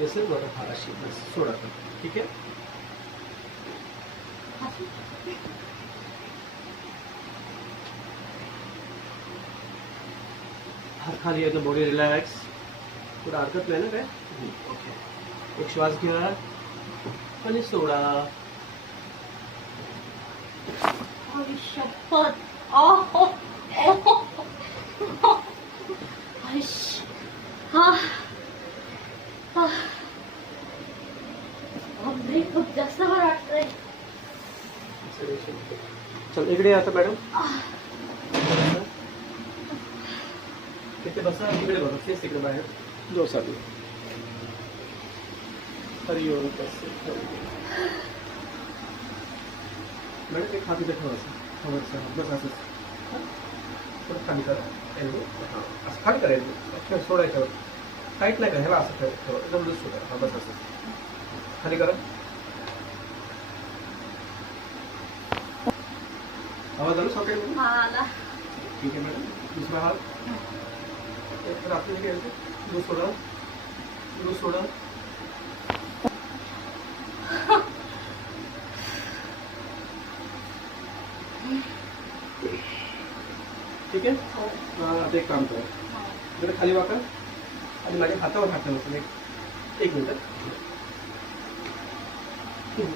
केसर बरं हा अशी बस सोडा आता. ठीक आहे. हात खाली येतो, बॉडी रिलॅक्स. थोडं हरकत नाही ना काय. ओके. एक श्वास घ्या आणि सोडा. शपथ. ओहो ओहो. खूप जास्त बरं वाटतंय. चल इकडे आता मॅडम. तिथे बसा, तिकडे बघा, तेच तिकडे बाहेर जोरसाठी. हरिओम मॅडम एक हात इथे ठेवायचा. बस असंच थोडं खाली करा. एल्बो हां असं खाली करा. एल्बो सोडायच्यावर टाईट नाही करा. ह्याला असं ठेवा, एकदम लूज सोडा. हां बस असं खाली करा. आवाज आला सॉकेटमध्ये? आला. ठीक आहे मॅडम. दुसरा हात एक तर आपण घ्यायचं. लूज सोडा, लूज सोडा. ठीक आहे. आता एक काम करा, जरा खाली वाका आणि माझ्या हातावर हात ठेवा. एक मिनिट.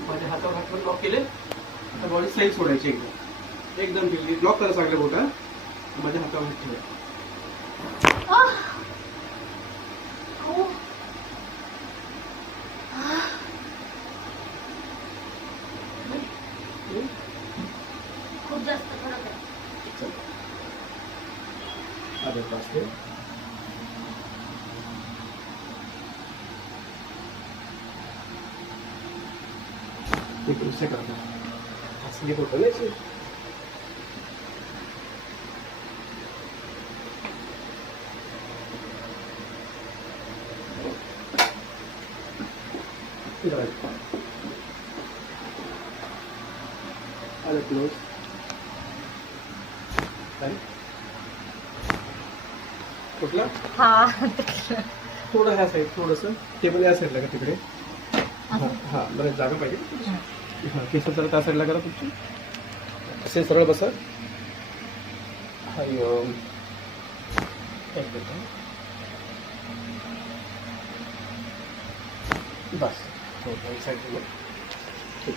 माझ्या हातावर हात लॉक केले. आता बॉडी साईड सोडायची एकदम एकदम ढिली. लॉक करा चांगल्या बोटा. माझ्या हातावर हात ठेवा. खूप जास्त फरक आहे. आधा तास ते करता असं घेत होतं ना. आलं क्लोज. कुठला थोडं ह्या साईड, थोडंसं टेबल या साईडला का तिकडे. हां हां बरं जागा पाहिजे. हां केस जरा त्या साईडला करा तुमची. असे सरळ बसा. हरिओम. एक मिनिट बस. एक साईड ठीक.